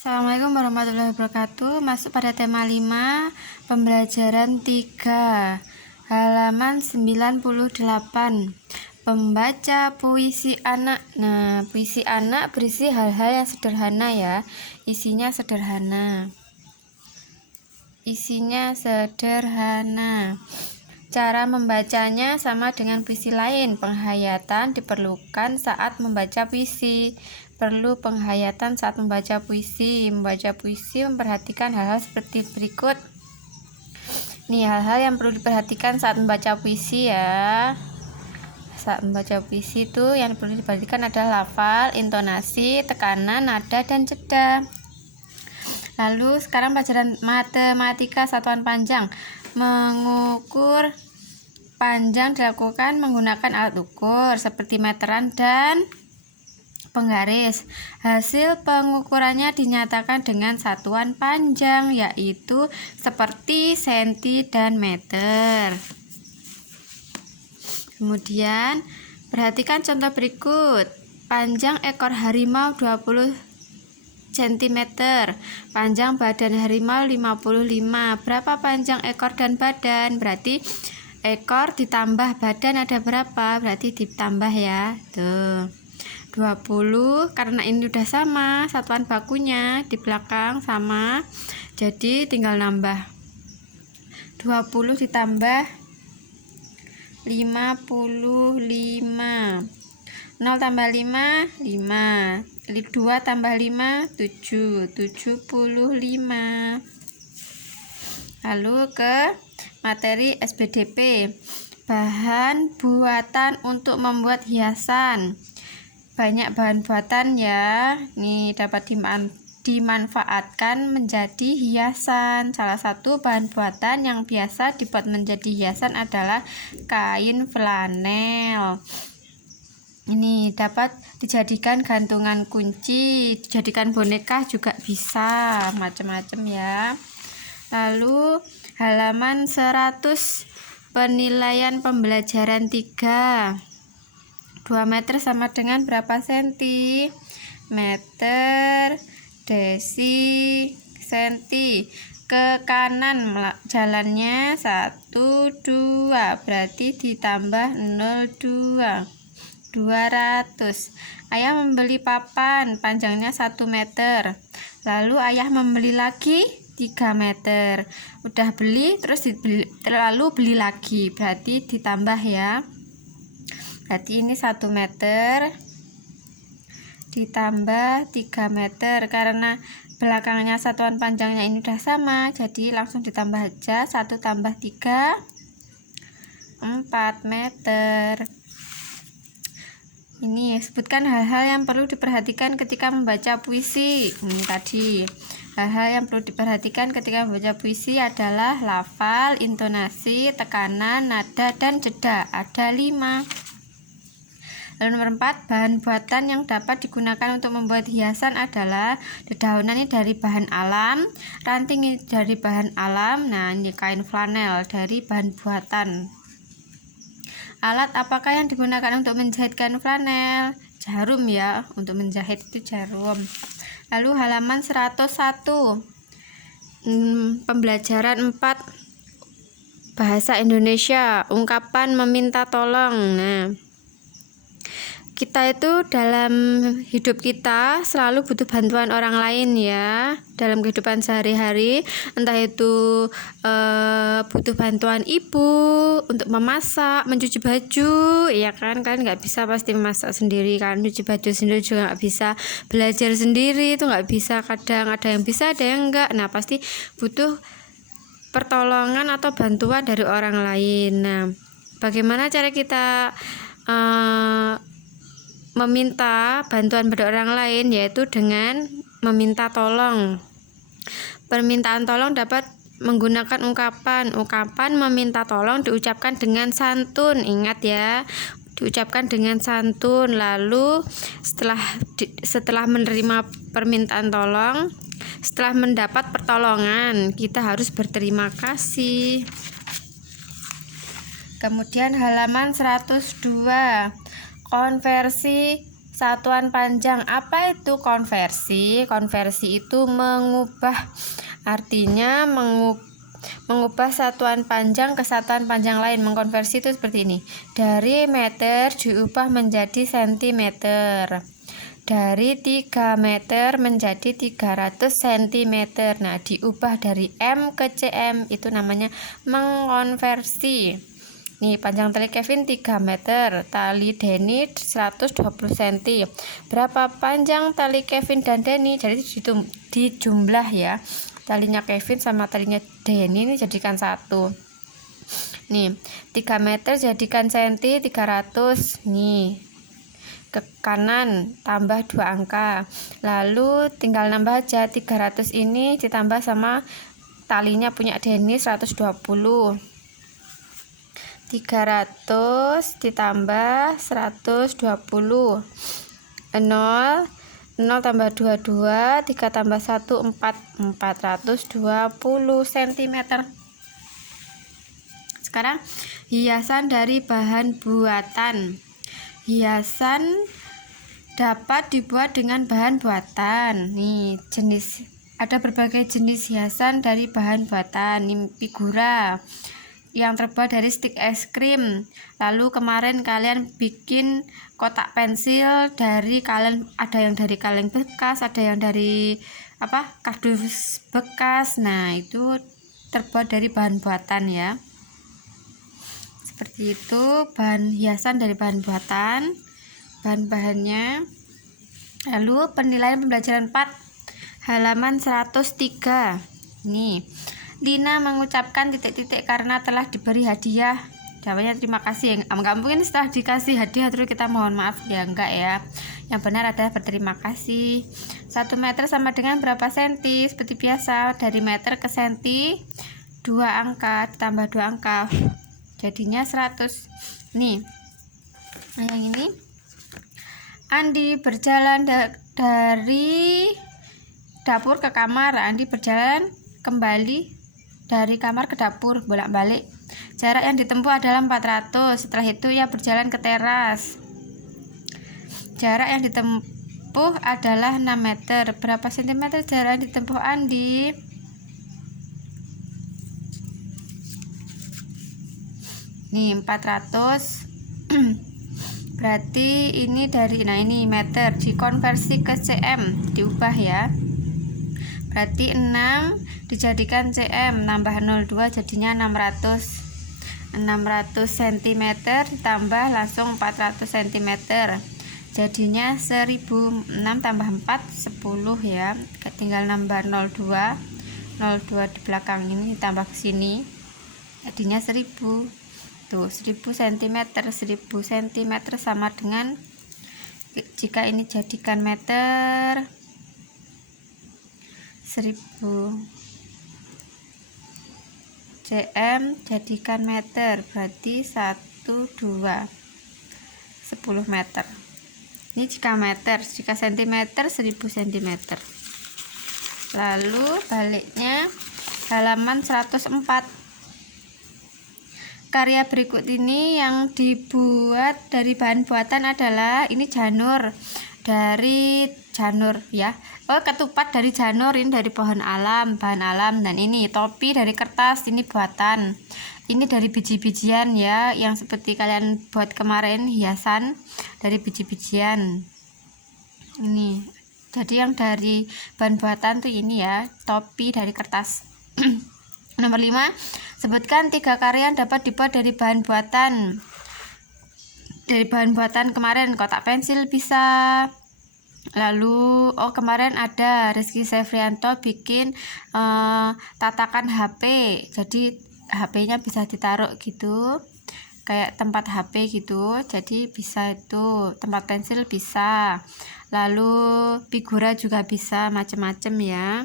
Assalamualaikum warahmatullahi wabarakatuh. Masuk pada tema 5, pembelajaran 3, halaman 98. Pembaca puisi anak. Nah, puisi anak berisi hal-hal yang sederhana ya. Isinya sederhana. Cara membacanya sama dengan puisi lain. Penghayatan diperlukan saat membaca puisi. Perlu penghayatan saat membaca puisi. Membaca puisi memperhatikan hal-hal seperti berikut. Nih, hal-hal yang perlu diperhatikan saat membaca puisi ya. Saat membaca puisi itu yang perlu diperhatikan adalah lafal, intonasi, tekanan, nada, dan jeda. Lalu sekarang pelajaran matematika satuan panjang. Mengukur panjang dilakukan menggunakan alat ukur seperti meteran dan penggaris. Hasil pengukurannya dinyatakan dengan satuan panjang, yaitu seperti senti dan meter. Kemudian perhatikan contoh berikut. Panjang ekor harimau 20 cm, panjang badan harimau 55. Berapa panjang ekor dan badan? Berarti ekor ditambah badan ada berapa? Berarti ditambah ya. Tuh. 20 karena ini udah sama satuan bakunya di belakang sama. Jadi tinggal nambah. 20 ditambah 55. 0 tambah 5, 5. 2 tambah 5, 7. 75. Lalu ke materi SBDP. Bahan buatan untuk membuat hiasan. Banyak bahan buatan ya. Nih dapat dimanfaatkan menjadi hiasan. Salah satu bahan buatan yang biasa dibuat menjadi hiasan adalah kain flanel. Ini dapat dijadikan gantungan kunci, dijadikan boneka juga bisa, macam-macam ya. Lalu halaman 100, penilaian pembelajaran 3. 2 meter sama dengan berapa senti? Meter, desi, senti. Ke kanan jalannya 1, 2, berarti ditambah 0,2. 200. Ayah membeli papan, panjangnya 1 meter. Lalu ayah membeli lagi 3 meter. Udah beli, terus lalu beli lagi, berarti ditambah ya. Berarti ini 1 meter ditambah 3 meter. Karena belakangnya satuan panjangnya ini udah sama, jadi langsung ditambah aja. 1 tambah 3, 4 meter. Ini sebutkan hal-hal yang perlu diperhatikan ketika membaca puisi. Ini tadi hal-hal yang perlu diperhatikan ketika membaca puisi adalah lafal, intonasi, tekanan, nada, dan jeda. Ada 5. Lalu nomor 4, bahan buatan yang dapat digunakan untuk membuat hiasan adalah dedaunan ini dari bahan alam, ranting ini dari bahan alam. Nah, ini kain flanel dari bahan buatan. Alat apakah yang digunakan untuk menjahit kain flanel? Jarum ya, untuk menjahit itu jarum. Lalu halaman 101, pembelajaran 4, bahasa Indonesia, ungkapan meminta tolong. Nah, kita itu dalam hidup kita selalu butuh bantuan orang lain ya, dalam kehidupan sehari-hari. Entah itu butuh bantuan ibu untuk memasak, mencuci baju, ya kan? Kalian nggak bisa pasti memasak sendiri kan, cuci baju sendiri juga nggak bisa, belajar sendiri itu nggak bisa. Kadang ada yang bisa, ada yang enggak. Nah, pasti butuh pertolongan atau bantuan dari orang lain. Nah, bagaimana cara kita meminta bantuan pada orang lain? Yaitu dengan meminta tolong. Permintaan tolong dapat menggunakan ungkapan. Ungkapan meminta tolong diucapkan dengan santun. Ingat ya, diucapkan dengan santun. Lalu setelah menerima permintaan tolong, setelah mendapat pertolongan, kita harus berterima kasih. Kemudian halaman 102, konversi Satuan panjang. Apa itu konversi? Konversi itu mengubah, artinya mengubah satuan panjang ke satuan panjang lain. Mengkonversi itu seperti ini. Dari meter diubah menjadi sentimeter. Dari 3 meter menjadi 300 cm. Nah, diubah dari M ke cm, itu namanya mengkonversi. Nih, panjang tali Kevin 3 meter, tali Denny 120 cm. Berapa panjang tali Kevin dan Denny? Jadi dijumlah ya. Talinya Kevin sama talinya Denny ini jadikan satu. Nih, 3 meter jadikan senti 300. Nih, ke kanan tambah 2 angka, lalu tinggal nambah aja. 300 ini ditambah sama talinya punya Denny 120. 300 ditambah 120, 0 tambah 22, 3 tambah 1 4, 420 cm. Sekarang hiasan dari bahan buatan. Hiasan dapat dibuat dengan bahan buatan. Nih, ada berbagai jenis hiasan dari bahan buatan. Nih, figura yang terbuat dari stik es krim. Lalu kemarin kalian bikin kotak pensil dari kaleng, ada yang dari kaleng bekas, ada yang dari kardus bekas. Nah, itu terbuat dari bahan buatan ya. Seperti itu bahan hiasan dari bahan buatan, bahan-bahannya. Lalu penilaian pembelajaran 4 halaman 103. Nih, Lina mengucapkan titik-titik karena telah diberi hadiah. Jawabannya terima kasih. Enggak mungkin setelah dikasih hadiah terus kita mohon maaf ya, enggak ya. Yang benar adalah berterima kasih. 1 meter sama dengan berapa senti? Seperti biasa, dari meter ke senti 2 angka ditambah 2 angka. Jadinya 100. Nih, yang ini Andi berjalan dari dapur ke kamar. Andi berjalan kembali dari kamar ke dapur, bolak-balik. Jarak yang ditempuh adalah 400. Setelah itu ia berjalan ke teras. Jarak yang ditempuh adalah 6 meter. Berapa sentimeter jarak yang ditempuh Andi? Nih, 400. Berarti ini ini meter dikonversi ke cm, diubah ya. Berarti 6 dijadikan cm, nambah 02 jadinya 600. 600 cm ditambah langsung 400 cm. Jadinya 1000. 6 tambah 4 10 ya. Tinggal nambah 02. 02 di belakang ini ditambah ke sini. Jadinya 1000. Tuh, 1000 cm. 1000 cm sama dengan, jika ini jadikan meter, 1000 cm jadikan meter, berarti 10 meter. Ini jika meter, jika cm 1000 cm. Lalu baliknya halaman 104. Karya berikut ini yang dibuat dari bahan buatan adalah ini janur dari janur ya. Ketupat dari janur, ini dari pohon alam, bahan alam. Dan ini topi dari kertas, ini buatan. Ini dari biji-bijian ya, yang seperti kalian buat kemarin, hiasan dari biji-bijian. Ini. Jadi yang dari bahan buatan tuh ini ya, topi dari kertas. Nomor 5, sebutkan 3 karya yang dapat dibuat dari bahan buatan. Dari bahan buatan kemarin, kotak pensil bisa. Lalu kemarin ada Rizky Sefrianto bikin tatakan HP. Jadi HP-nya bisa ditaruh gitu, kayak tempat HP gitu. Jadi bisa itu, tempat pensil bisa. Lalu figura juga bisa, macem-macem ya.